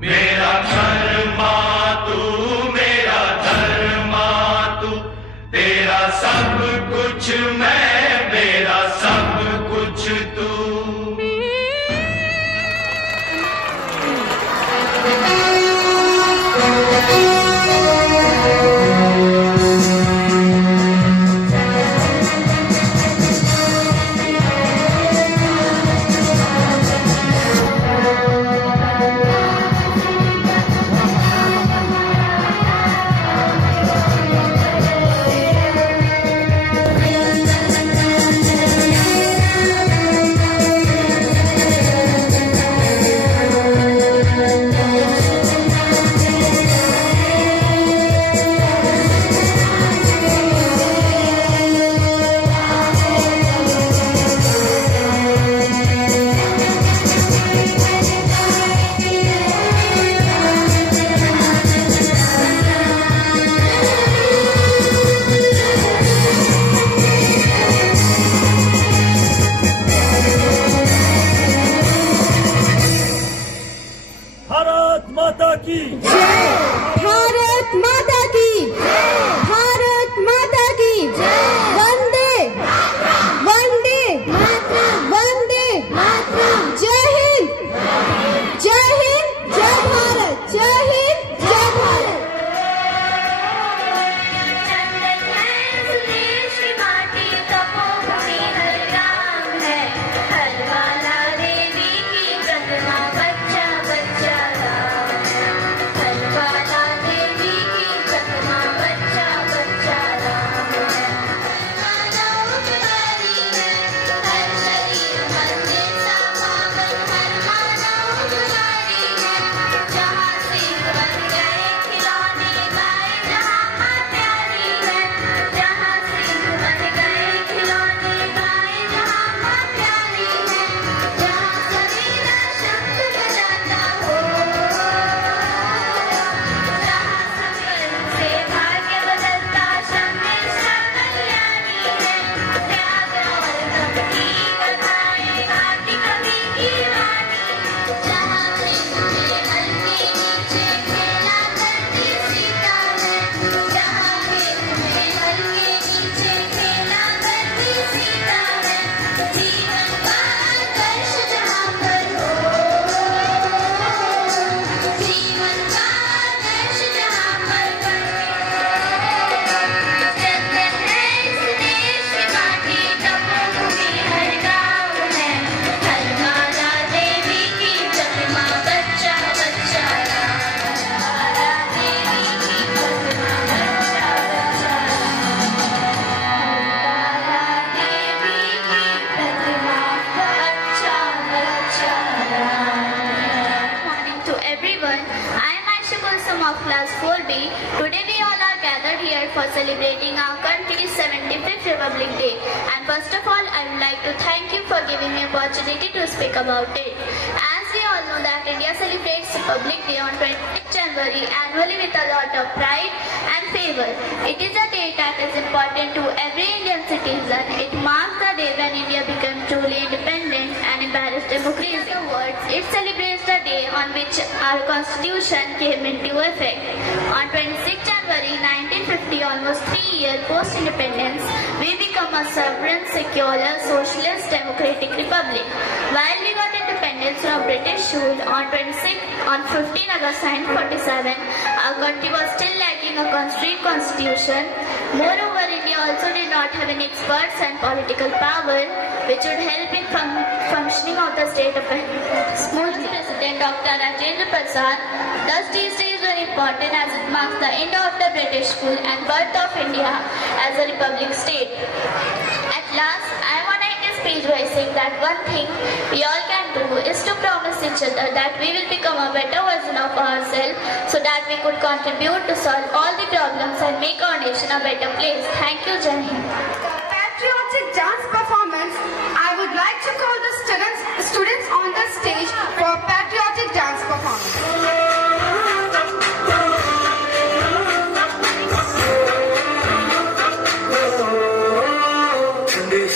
मेरा धर्मा तू, मेरा धर्मा तू, तेरा सब कुछ मैं, मेरा सब कुछ तू। भारत माता की जय, भारत माता की जय, भारत माता की जय, वंदे वंदे वंदे जय हिंद, जय हिंद, जय भारत, जय हिंद, जय Bharat. Class 4B. Today we all are gathered here for celebrating our country's 75th Republic Day. And first of all, I would like to thank you for giving me opportunity to speak about it. As we all know that India celebrates Republic Day on 20th January annually with a lot of pride and favor. It is a day that is important to every Indian citizen. It marks the day when India became truly independent and embraced democracy. In other words, it celebrates the day on which our constitution came into effect. On 26 January 1950, almost 3 years post-independence, we become a sovereign, secular, socialist, democratic republic. While we got independence from British rule on 15 August 1947, our country was still lacking a constitution. Moreover, India also did not have any experts and political power which would help in functioning of the state smoothly. President Dr. Rajendra Prasad, thus these days very important as it marks the end of the British rule and birth of India as a republic state. At last, I want to end this speech by saying that one thing we all can do is to promise each other that we will become a better version of ourselves so that we could contribute to solve all the problems and make our nation a better place. Thank you, Jai Hind. Patriotic dance performance. I would like to call the students on the stage for patriotic dance performance.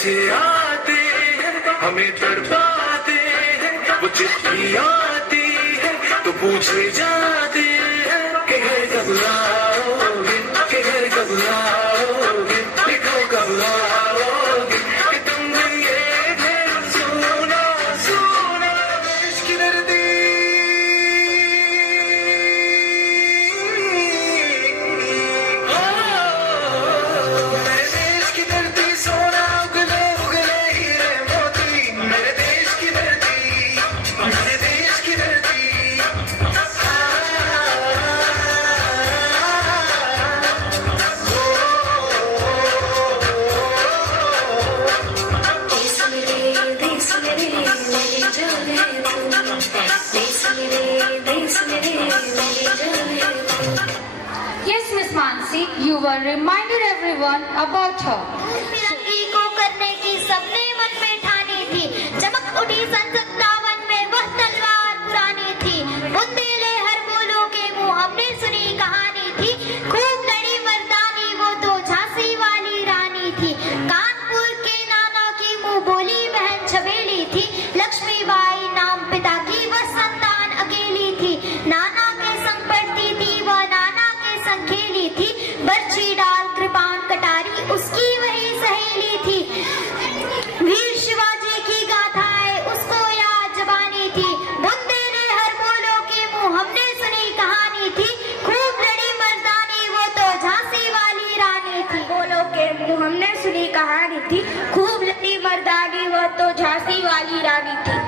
से आते हैं हमें तड़पाते हैं, वो चिट्ठी आती है तो तो पूछे जाते हैं कि घर कब आओगे, कि घर कब आओगे, लिखो कब आओगे, कि तुम दिन ये ढेर सोना सोना देश की धरती। मेरे देश की धरती सोना उगले उगले हीरे मोती, मेरे देश की धरती, मेरे देश की धरती। Yes, Miss Mansi, you were reminded everyone about her. तिरंगे को करने की सबने मन में ठानी थी, चमक उठी सन 57 में वह तलवार पुरानी थी। बुंदेले हर बोलो के मुंह हमने सुनी कहानी थी, खूब लड़ी मर्दानी वो तो झांसी वाली रानी थी। कानपुर के नाना की मुंह बोली बहन छबेली थी, लक्ष्मीबाई नाम पिता की वह संतान अकेली थी। नाना के संग पढ़ती थी वह नाना के संग खेली थी, बर्छी डाल कृपान कटारी उसकी वही सहेली थी। वीर शिवाजी की गाथाएं उसको याद जबानी थी, बुंदेले हर बोलो के मुंह हमने सुनी कहानी थी, खूब लड़ी मर्दानी वो तो झांसी वाली रानी थी। बोलो के मुंह हमने सुनी कहानी थी, खूब लड़ी मर्दानी वो तो झांसी वाली रानी थी।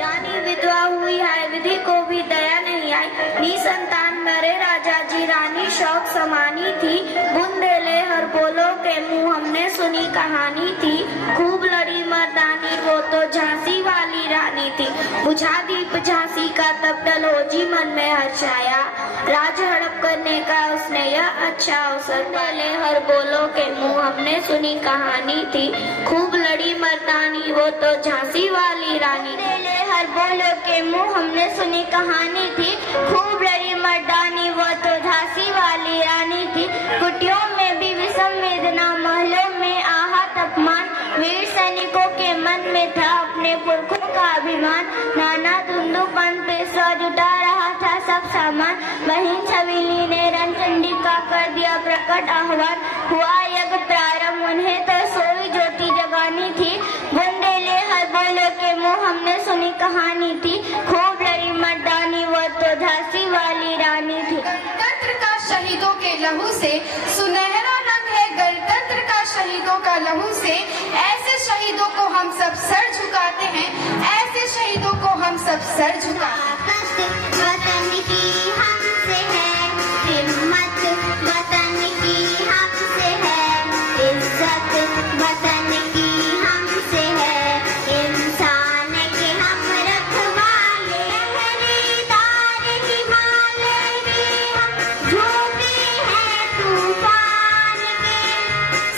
रानी विधवा हुई है विधि को भी दया नहीं आई, निसंतान मरे राजा जी रानी शौक समानी थी। बुंदेले हर बोलो के मुंह हमने सुनी कहानी थी, खूब लड़ी मर्दानी वो तो झांसी वाली रानी थी। बुझा दीप झांसी का तब डलहौजी मन में हर्षाया, राज हड़प करने का उसने यह अच्छा अवसर। बुंदेले हर बोलो के मुंह हमने सुनी कहानी थी, खूब लड़ी मर्दानी वो तो झांसी वाली रानी। बुंदेले हर बोलो के मुंह हमने सुनी कहानी थी, खूब लड़ी मर्दानी वो तो झांसी वाली रानी थी। कुटियों में भी विषम वेदना, महलों में आहत अपमान, वीर सैनिकों के मन में था अपने पुरखों का अभिमान। नाना धुंधुपन पे सज उठा रहा था सब सामान, बहन छबीली ने रणचंडी का कर दिया प्रकट आह्वान। हुआ यज्ञ प्रारंभ उन्हें तो सोई ज्योति जगानी थी, बुंदेले हर बोलो के मुंह हमने सुनी कहानी थी, खूब लड़ी मर्दानी वो तो झांसी वाली रानी थी। गणतंत्र का शहीदों के लहू से सुनहरा रंग है, गणतंत्र का शहीदों का लहू से, ऐसे शहीदों को हम सब सर झुकाते हैं, ऐसे शहीदों को हम सब सर झुकाते हैं। वतन की हमसे है हिम्मत, वतन की हमसे है इज्जत, वतन की हमसे है इंसान के हम रखवाले, पहरेदार हिमालय के हम झूठे हैं तूफान के,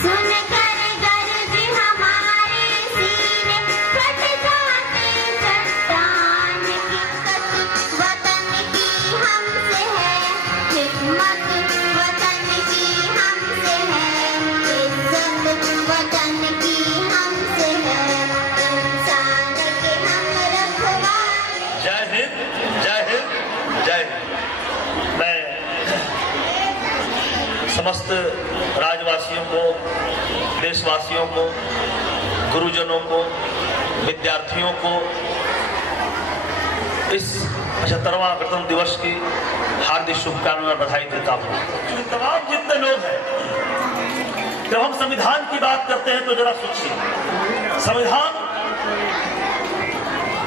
सुन कर गर्ज हमारे सीने फट जाते चट्टान के। वतन की हमसे है हिम्मत, वतन की हमसे है इज्जत, वतन की हमसे है इंसान के हम रखवाले। जय हिंद, जय हिंद, जय हिंद। मैं समस्त राजवासियों को, देशवासियों को, गुरुजनों को, विद्यार्थियों को इस 75वां गणतंत्र दिवस की हार्दिक शुभकामनाएं और बधाई देता हूँ। तमाम जितने लोग हैं, जब हम संविधान की बात करते हैं तो जरा सोचिए, संविधान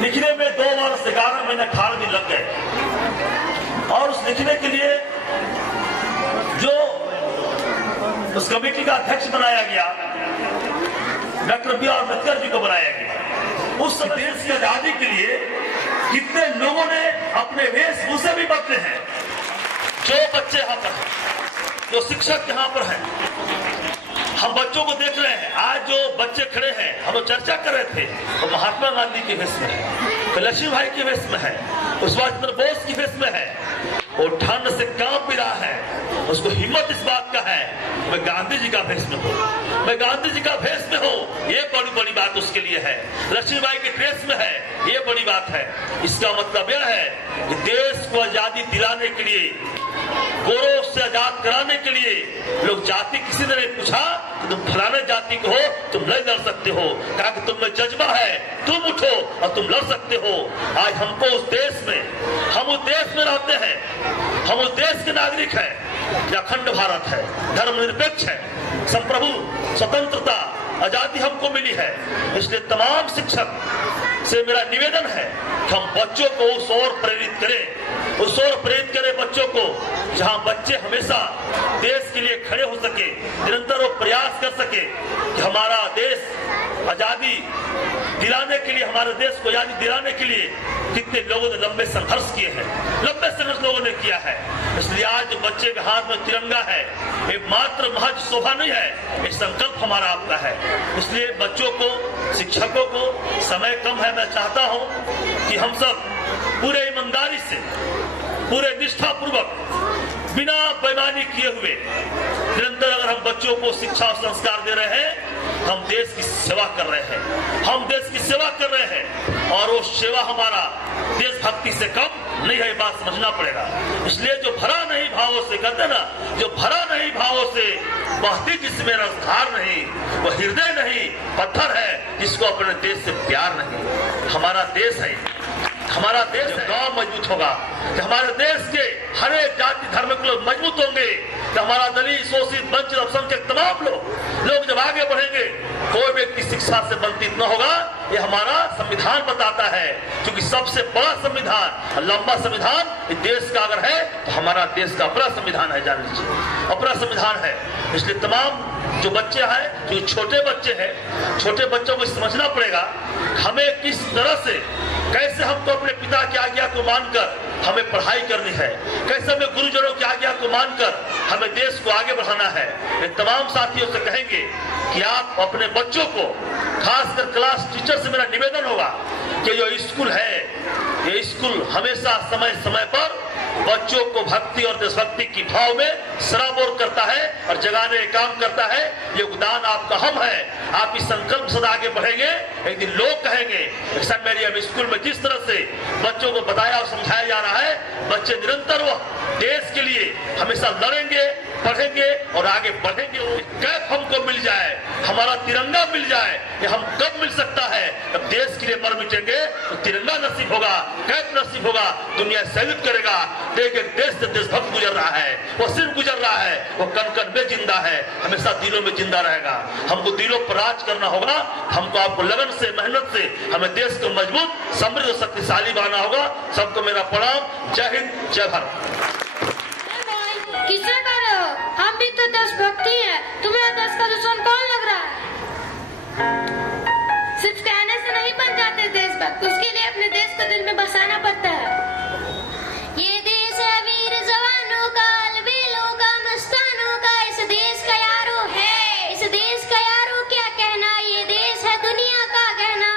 लिखने में 2 वर्ष 11 महीने 18 दिन लग गए, और उस लिखने के लिए जो उस कमेटी का अध्यक्ष बनाया गया doctor B are Ambedkar ji को बनाया गया। उस देश की आजादी के लिए कितने लोगों ने अपने वेशभूषे भी बदले हैं। जो बच्चे यहाँ पर हैं, जो शिक्षक यहाँ पर हैं, हम बच्चों को देख रहे हैं। आज जो बच्चे खड़े हैं, हम लोग चर्चा कर रहे थे, वो महात्मा गांधी के वेश में है, फिर लक्ष्मी भाई के वेश में है, उस बाद बोस की वेश में है, वो ठंड से कांप भी रहा है, उसको हिम्मत इस बात का है मैं गांधी जी का भेष में हूँ, मैं गांधी जी का भेष में हूँ, ये बड़ी बड़ी बात उसके लिए है। लक्ष्मीबाई के ड्रेस में है, ये बड़ी बात है। इसका मतलब यह है कि देश को आजादी दिलाने के लिए, गौरव से आजाद कराने के लिए लोग जाति किसी ने नहीं पूछा कि तुम फलाने जाति को हो, तुम नहीं लड़ सकते हो, कहा कि तुम में जज्बा है, तुम उठो और तुम लड़ सकते हो। आज हमको उस देश में, हम उस देश में रहते हैं, हम उस देश के नागरिक हैं, अखंड भारत है, धर्मनिरपेक्ष है, संप्रभु, स्वतंत्रता, आजादी हमको मिली है। इसलिए तमाम शिक्षक से मेरा निवेदन है कि हम बच्चों को उस ओर प्रेरित करें, उस ओर प्रेरित करें बच्चों को जहां बच्चे हमेशा देश के लिए खड़े हो सके, निरंतर वो प्रयास कर सके कि हमारा देश आजादी दिलाने के लिए, हमारे देश को आजादी दिलाने के लिए कितने लोगों ने लंबे संघर्ष किए हैं, लंबे संघर्ष लोगों ने किया है। इसलिए आज बच्चे के हाथ में तिरंगा है, ये मात्र महज शोभा नहीं है, ये संकल्प हमारा आपका है। इसलिए बच्चों को, शिक्षकों को, समय कम है, मैं चाहता हूं कि हम सब पूरे ईमानदारी से, पूरे निष्ठा पूर्वक, बिना बेईमानी किए हुए निरंतर अगर हम बच्चों को शिक्षा और संस्कार दे रहे हैं, हम देश की सेवा कर रहे हैं, हम देश की सेवा कर रहे हैं। और वो सेवा हमारा देशभक्ति से कम नहीं है, बात समझना पड़ेगा। इसलिए जो भरा नहीं भावों से, कहते ना, जो भरा नहीं भावों से बहती जिसमें रसधार नहीं, वो हृदय नहीं पत्थर है जिसको अपने देश से प्यार नहीं। हमारा देश है, हमारा देश गांव मजबूत होगा, कि हमारे देश के हर एक जाति धर्म के लोग मजबूत होंगे, कि हमारा दलित, शोषित, वंचित, अल्पसंख्यक तमाम लोग जब आगे बढ़ेंगे, कोई व्यक्ति शिक्षा से वंचित न होगा। ये हमारा संविधान बताता है, क्योंकि सबसे बड़ा संविधान, लंबा संविधान इस देश का अगर है तो हमारा देश का अपना संविधान है, जान लीजिए, अपना संविधान है। इसलिए तमाम जो बच्चे हैं, जो छोटे बच्चे हैं, छोटे बच्चों को समझना पड़ेगा हमें किस तरह से, कैसे हमको अपने पिता की आज्ञा को मानकर हमें पढ़ाई करनी है, कैसे हमें गुरुजनों की आज्ञा को मानकर हमें देश को आगे बढ़ाना है। ये तमाम साथियों से कहेंगे कि आप अपने बच्चों को, खासकर क्लास टीचर से मेरा निवेदन होगा कि जो स्कूल है, ये स्कूल हमेशा समय समय पर बच्चों को भक्ति और देशभक्ति की भाव में सराबोर करता है और जगाने का काम करता है। योगदान आपका हम है, आप इस संकल्प से आगे बढ़ेंगे, एक दिन लोग कहेंगे सर मेरी अब स्कूल में जिस तरह से बच्चों को बताया और समझाया जा रहा है, बच्चे निरंतर वो देश के लिए हमेशा लड़ेंगे, पढ़ेंगे और आगे बढ़ेंगे। कैफ हमको मिल जाए, हमारा तिरंगा मिल जाए, ये हम कब मिल सकता है? जब देश के लिए मर मिटेंगे तो तिरंगा नसीब होगा, कैफ नसीब होगा, दुनिया सैल्यूट करेगा। देख देश से देशभक्त गुजर रहा है, वो सिर्फ गुजर रहा है, वो कण कण में जिंदा है, हमेशा दिलों में जिंदा रहेगा। हमको दिलों पर राज करना होगा, हमको आपको लगन से, मेहनत से हमें देश को मजबूत, समृद्ध, शक्तिशाली बनाना होगा। सबको मेरा प्रणाम। जय हिंद, जय भारत। किसे कर रहे हो? हम भी तो देशभक्ति है, तुम्हें देश का दुश्मन कौन लग रहा है? सिर्फ कहने से नहीं बन जाते देशभक्त, उसके लिए अपने देश को दिल में बसाना पड़ता है। ये देश है वीर जवानों का, अलबेलों का, मस्तानों का, इस देश का यारो है, इस देश का यारो क्या कहना, ये देश है दुनिया का गहना।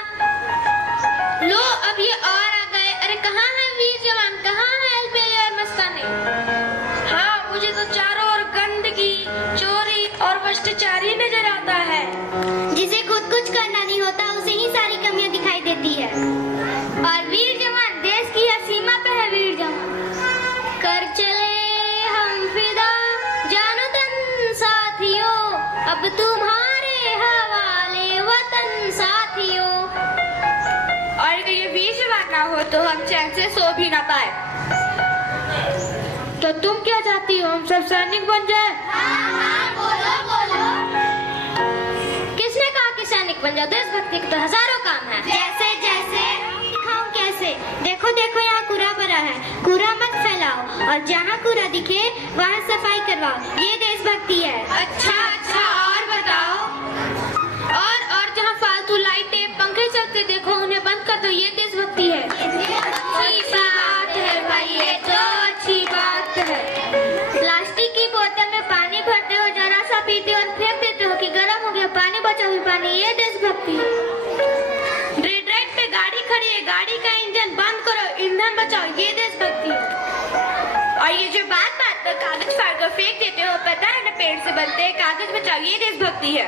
लो अब ये और आ गए। अरे कहाँ है वीर जवान, कहाँ है अलबेले और मस्ताने? हाँ, मुझे तो चारों ओर गंदगी, चोरी और भ्रष्टाचारी नजर आता है। जिसे खुद कुछ करना नहीं होता, उसे ही सारी कमियां दिखाई देती है। और वीर जवान देश की हर सीमा पे है। वीर जवान कर चले हम फिदा जानो तन साथियों, अब तुम्हारे हवाले वतन साथियों। और अगर ये वीर जवान ना हो तो हम चैन से सो भी ना पाए। तो तुम क्या चाहती हो, हम सब सैनिक बन जाए? बोलो बोलो। किसने कहा कि सैनिक बन जाओ? देशभक्ति के तो हजारों काम है। जैसे जैसे दिखाऊं कैसे? देखो देखो यहाँ कूड़ा भरा है, कूड़ा मत फैलाओ और जहाँ कूड़ा दिखे वहाँ सफाई करवाओ, ये देशभक्ति है। अच्छा अच्छा, और बताओ। और जहाँ फालतू लाइटें, पंखे चलते देखो उन्हें बंद कर दो, ये देशभक्ति है। अच्छी बात है भाई, ये तो अच्छी बात है। प्लास्टिक की बोतल में पानी भरते हो, जरा सा पीते हो और फेंक देते हो कि गर्म हो गया पानी, बचा हुआ पानी, ये देशभक्ति है। रेड लाइट पे गाड़ी खड़ी है, गाड़ी का इंजन बंद करो, ईंधन बचाओ, ये देशभक्ति है। और कागज फाड़कर फेंक देते हो, पता है ना पेड़ से बनते हैं, कागज बचाओ, ये देशभक्ति है।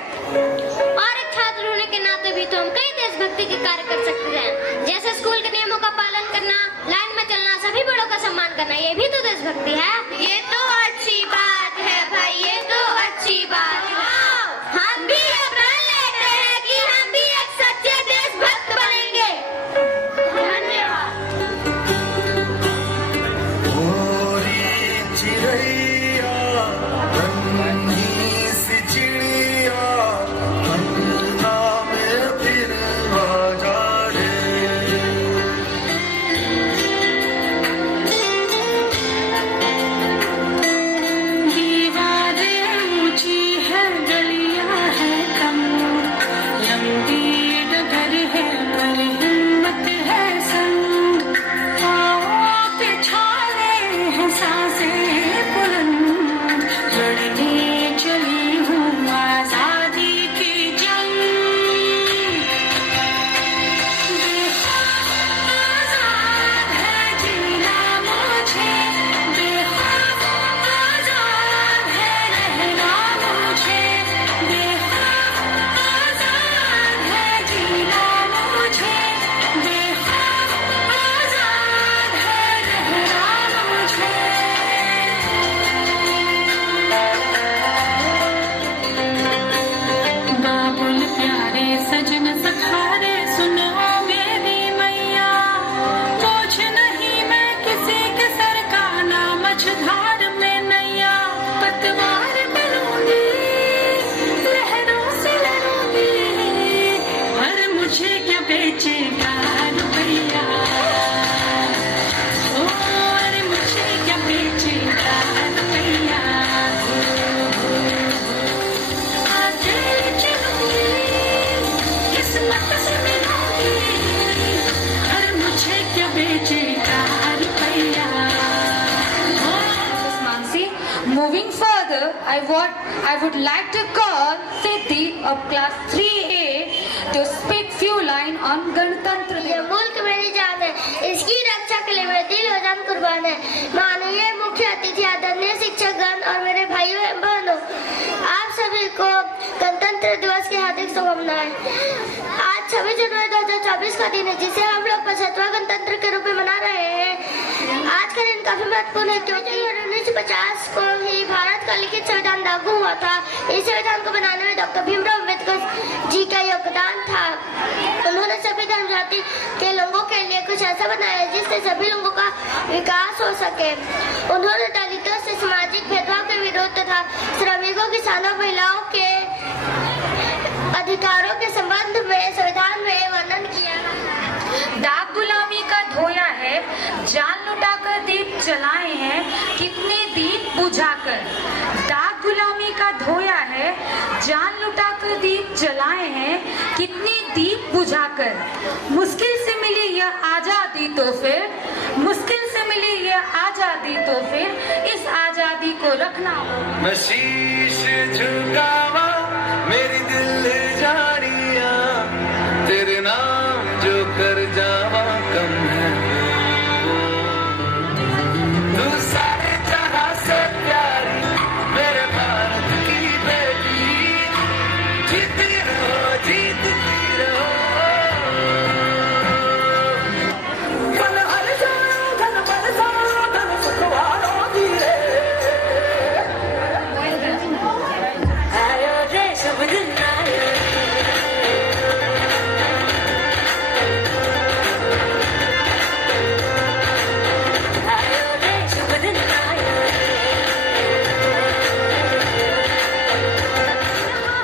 और एक छात्र होने के नाते भी तो हम कई देशभक्ति के कार्य कर सकते हैं, जैसे स्कूल के नियमों का पालन करना, लाइन में चलना, सभी बड़ों का सम्मान करना, ये भी तो देशभक्ति है। ये तो अच्छी बात है भाई, ये तो अच्छी बात है। हम भी प्रण लेते हैं कि हम भी एक सच्चे देशभक्त बनेंगे। धन्यवाद। चिड़ैया नन्ही सी चिड़िया अंगना में फिर आजा रे। दीवारें ऊंची है, गलियां है कम, लंबी डगर है पर हिम्मत है संग, पाँव पे छाले हैं सांसें बुलंद, लड़ने चली हूँ आजादी की जंग। आजाद है जीना मुझे, बेखौफ आजाद है रहना मुझे, बेखौफ आजाद है जीना मुझे, बेखौफ आजाद है रहना मुझे। बाबुल प्यारे सजन सखारे सुनो मेरी मैया, बोझ नहीं मैं किसी के सर का, ना मझधार में नैया, पतवार बनूंगी लहरों से लड़ूंगी, पर मुझे क्या बेचेगा रुपैया, ओ अरे मुझे क्या बेचेगा रुपैया। आगे चलूंगी किस्मत से मिलूंगी, पर मुझे क्या बेचेगा रुपैया। Mansi. Moving further, I would like to call Siddhi of class 3A to speak few lines on Ganatantra ये Divas. मुल्क मेरी जान है, इसकी रक्षा के लिए मेरा दिल और जान कुर्बान है। माननीय मुख्य अतिथि, आदरणीय शिक्षकगण और मेरे भाइयों एवं बहनों, आप सभी को गणतंत्र दिवस की हार्दिक शुभकामनाएं। आज 26 जनवरी 2024 का दिन है, जिसे हम लोग 75वां गणतंत्र के रूप में मना रहे हैं। आज का दिन काफी महत्वपूर्ण है, क्योंकि 1950 को ही भारत का लिखित संविधान लागू हुआ था। इस संविधान को बनाने में डॉक्टर भीमराव अम्बेडकर जी का योगदान था। उन्होंने सभी धर्म जाति के लोगों के लिए कुछ ऐसा बनाया जिससे सभी लोगों का विकास हो सके। उन्होंने दलितों से सामाजिक भेदभाव के विरोध तथा श्रमिकों, किसानों, महिलाओं के अधिकारों के संबंध में संविधान में वर्णन किया। दाग गुलामी का धोया है, जान लुटाकर दीप जलाए हैं, कितने दीप बुझाकर। दाग गुलामी का धोया है, जान लुटाकर दीप जलाए हैं, कितने दीप बुझाकर। मुश्किल से मिली यह आजादी तो फिर, मुश्किल से मिली यह आजादी तो फिर, इस आजादी को रखना हो। मैं शीश झुकावा मेरी दिल जानिया, तेरे नाम जो कर जावा कम है। तू सारे जहां से प्यारी मेरे भारत की बेटी, जीती रहो जीतती रहो। बल हर जाओ धन बल जाओ धन सुख वालो धीरे, आयो रे शुभ दिन आयो, आयो रे शुभ दिन आयो।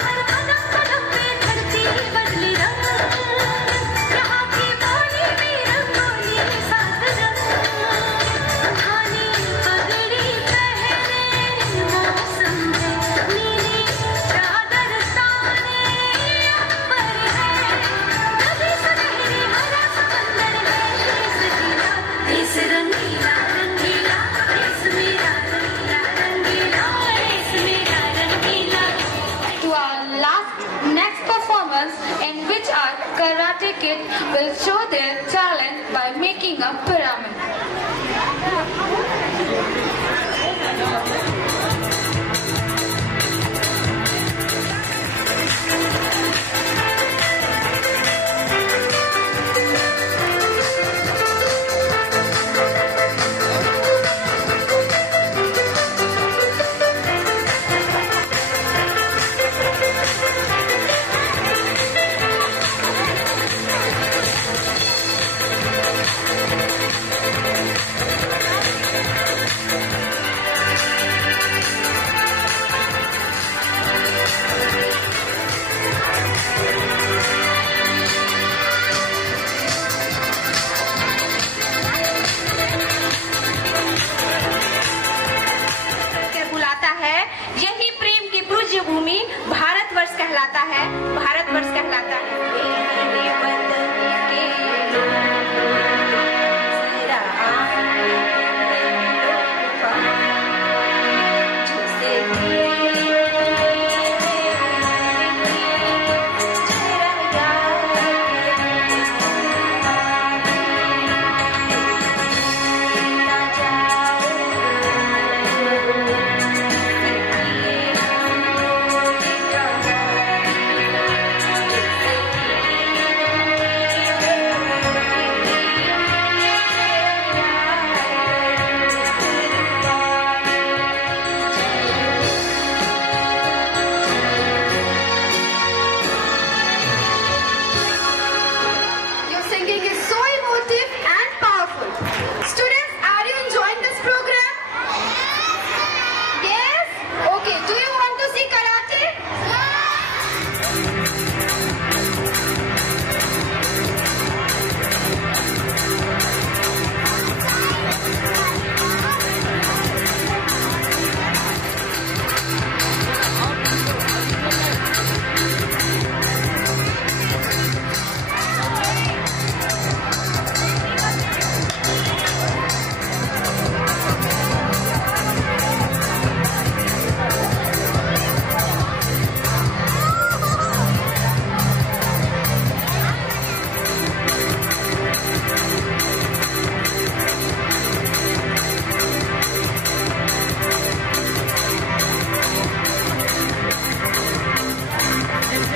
हर कदम कदम पे धरती बदली रंग, यहाँ की बोली भी रंगोली साथ रंग, धानी पगड़ी पहने मौसम है, नीली चादर ताने अंबर है, कभी सुनहरी हरा समंदर है, इस रंगीला रंगीला, इस मेरा रंगीला रंगीला, इस मेरा रंगीला। To our next performance, in which our Karate Kid will show their talent by making a pyramid.